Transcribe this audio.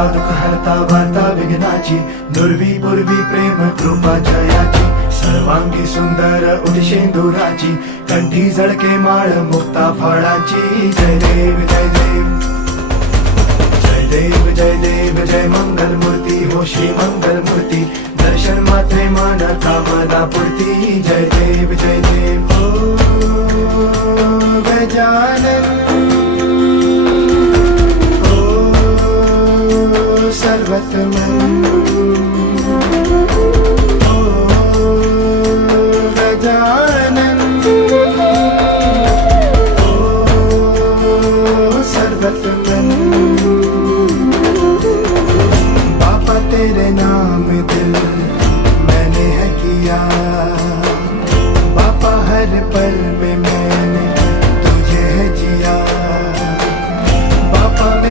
हरता दुःख हरता वार्ता विघ्नाची, दुर्वी पूर्वी प्रेम कृपा जयाची, सर्वांगी सुंदर उदिशेंदुराची, कंठी झळके माळ मुक्ता फळाची. जय देव जय देव जय देव जय देव जय मंगल मूर्ती हो श्री मंगल मूर्ती, दर्शन मात्रे मन कामना पूर्ती. जय देव जय देव हो गजानन सर्वतमन ओ गजानन ओ सर्वतमन. बापा तेरे नाम